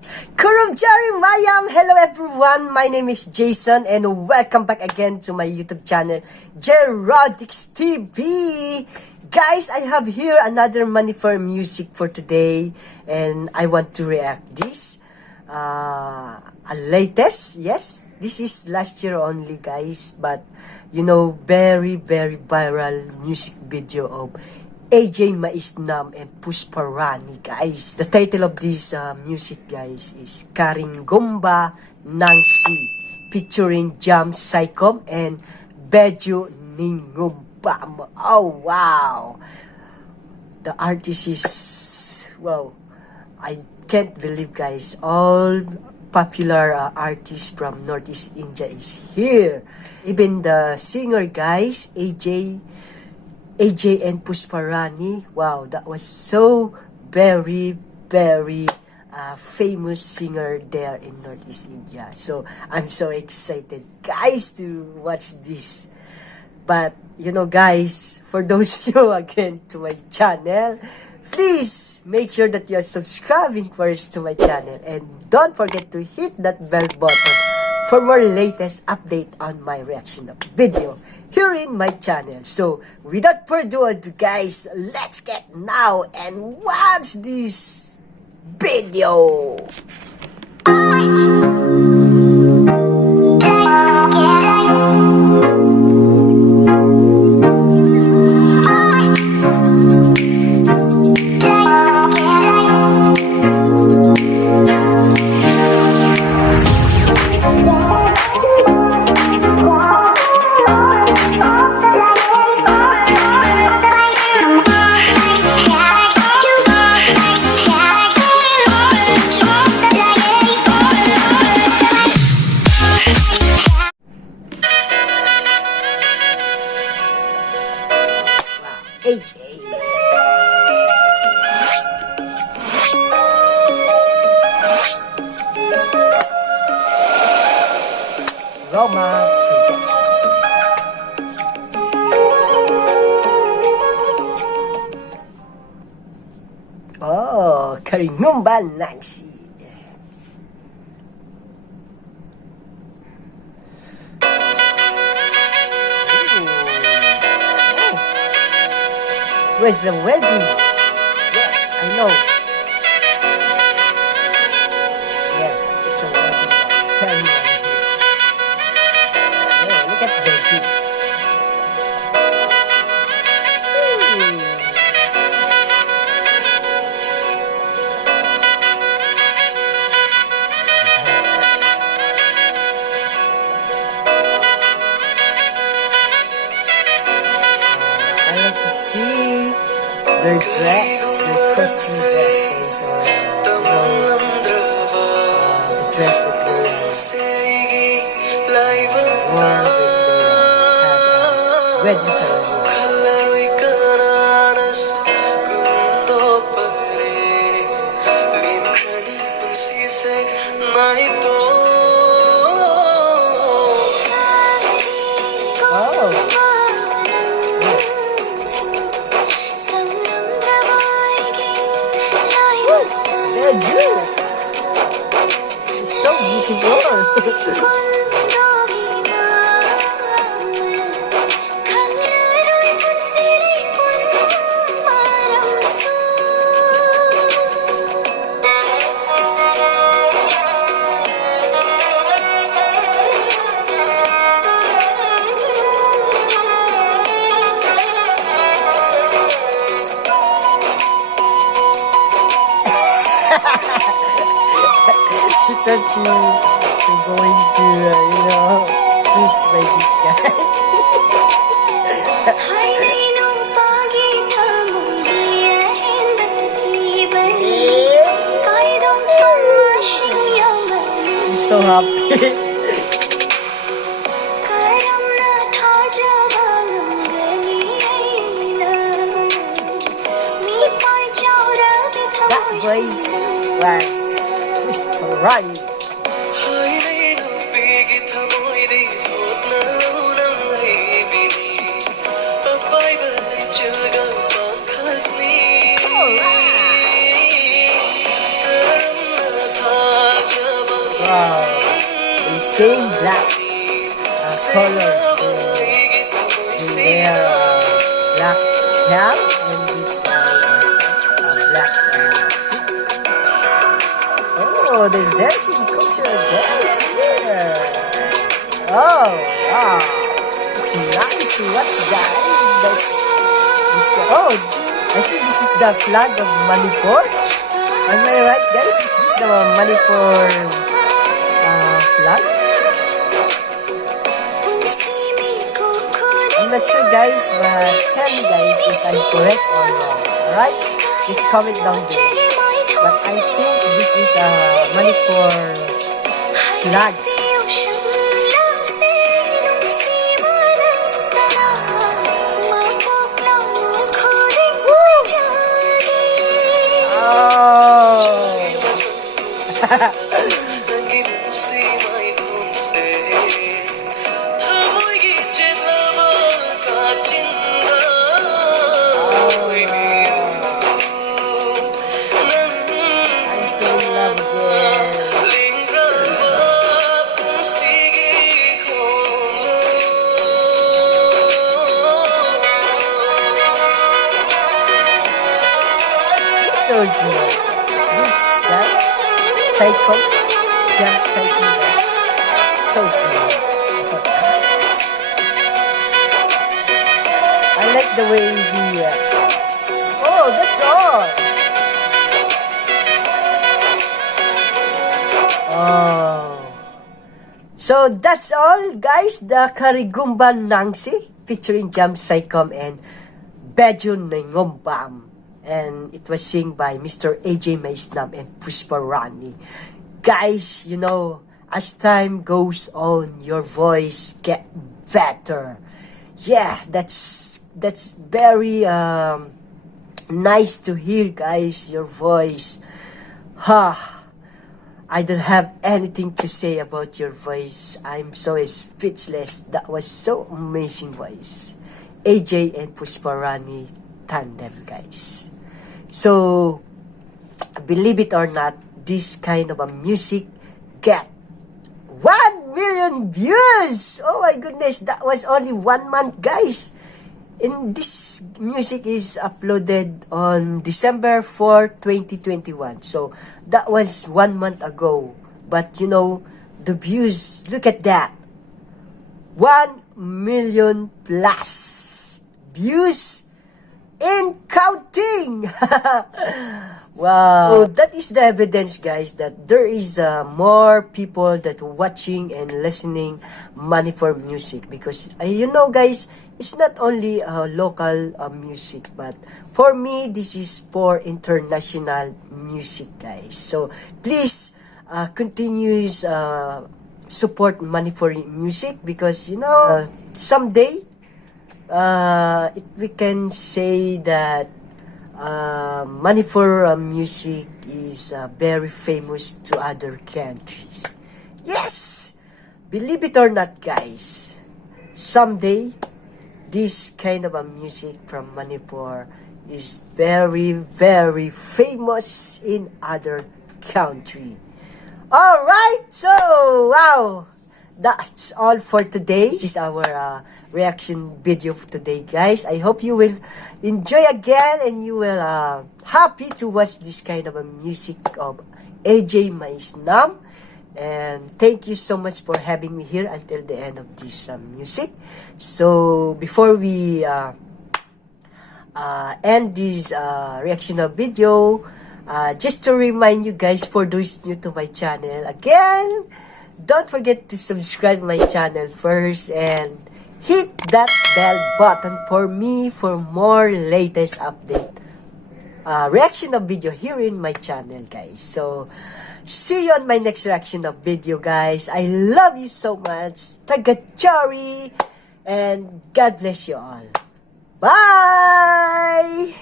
Mayam! Hello everyone, my name is Jayson and welcome back again to my YouTube channel, Jerodix TV. Guys, I have here another Manifer music for today and I want to react this. A latest, yes, this is last year only guys, but you know, very viral music video of AJ Maisnam and Pushparani, guys. The title of this music, guys, is KARIGUMBA NANGSE, featuring ft.Jamz, Saikom, and Biju Ningombam. Oh, wow! The artist is, wow, I can't believe, guys, all popular artists from Northeast India is here. Even the singer, guys, AJ and Pushparani. Wow, that was so very famous singer there in Northeast India. So I'm so excited, guys, to watch this. But you know, guys, for those new again to my channel, please make sure that you are subscribing first to my channel and don't forget to hit that bell button for more latest update on my reaction of video here in my channel. So without further ado, guys, let's get now and watch this video. AJ. Roma from Jayson. Oh, KARIGUMBA NANGSE. It was a wedding. Yes, I know. Yes, it's a wedding ceremony here. Oh, look at Biju. I like to see their dress, their costume dress, or the dress that they wore when they had a wedding ceremony. It's so beautiful. She thought she was going to, kiss by this guy. She's so happy. That voice was Pushparani. same black color in their black cap, and this guy is black suit. Oh, the dancing culture dance here. Oh, wow. It's nice to watch, guys. Oh, I think this is the flag of Manipur. Am I right, guys? Is this the Manipur flag? I'm not sure, guys, but tell me, guys, if I'm correct or wrong. Alright? Just comment down below. But I think this is a Manipur flag. So small. This guy, Saikom, Saikom, so small. I like the way he oh, that's all. Oh. So that's all, guys. The Karigumba Nangse featuring Jamz, Saikom, and Biju Ningombam. And it was sung by Mr. AJ Maisnam and Pushparani. Guys, you know, as time goes on, your voice get better. Yeah, that's very nice to hear, guys, your voice. I don't have anything to say about your voice. I'm so speechless. That was so amazing voice. AJ and Pushparani tandem, guys. So, believe it or not, this kind of a music get 1 million views! Oh my goodness, that was only 1 month, guys. And this music is uploaded on December 4, 2021. So, that was 1 month ago. But, you know, the views, look at that. 1 million plus views and counting. Wow. So that is the evidence, guys, that there is more people that watching and listening Manipur music. Because you know, guys, it's not only local music, but for me, this is for international music, guys. So please continue support Manipur music, because you know someday we can say that Manipur music is very famous to other countries. Yes! Believe it or not, guys, someday this kind of a music from Manipur is very, very famous in other country. Alright, so wow! That's all for today. This is our reaction video for today, guys. I hope you will enjoy again and you will happy to watch this kind of a music of AJ Maisnam. And thank you so much for having me here until the end of this music. So before we end this reaction of video, just to remind you guys, for those new to my channel, again, don't forget to subscribe my channel first and hit that bell button for me for more latest update reaction of video here in my channel, guys. So see you on my next reaction of video, guys. I love you so much. Tagachari, and God bless you all. Bye.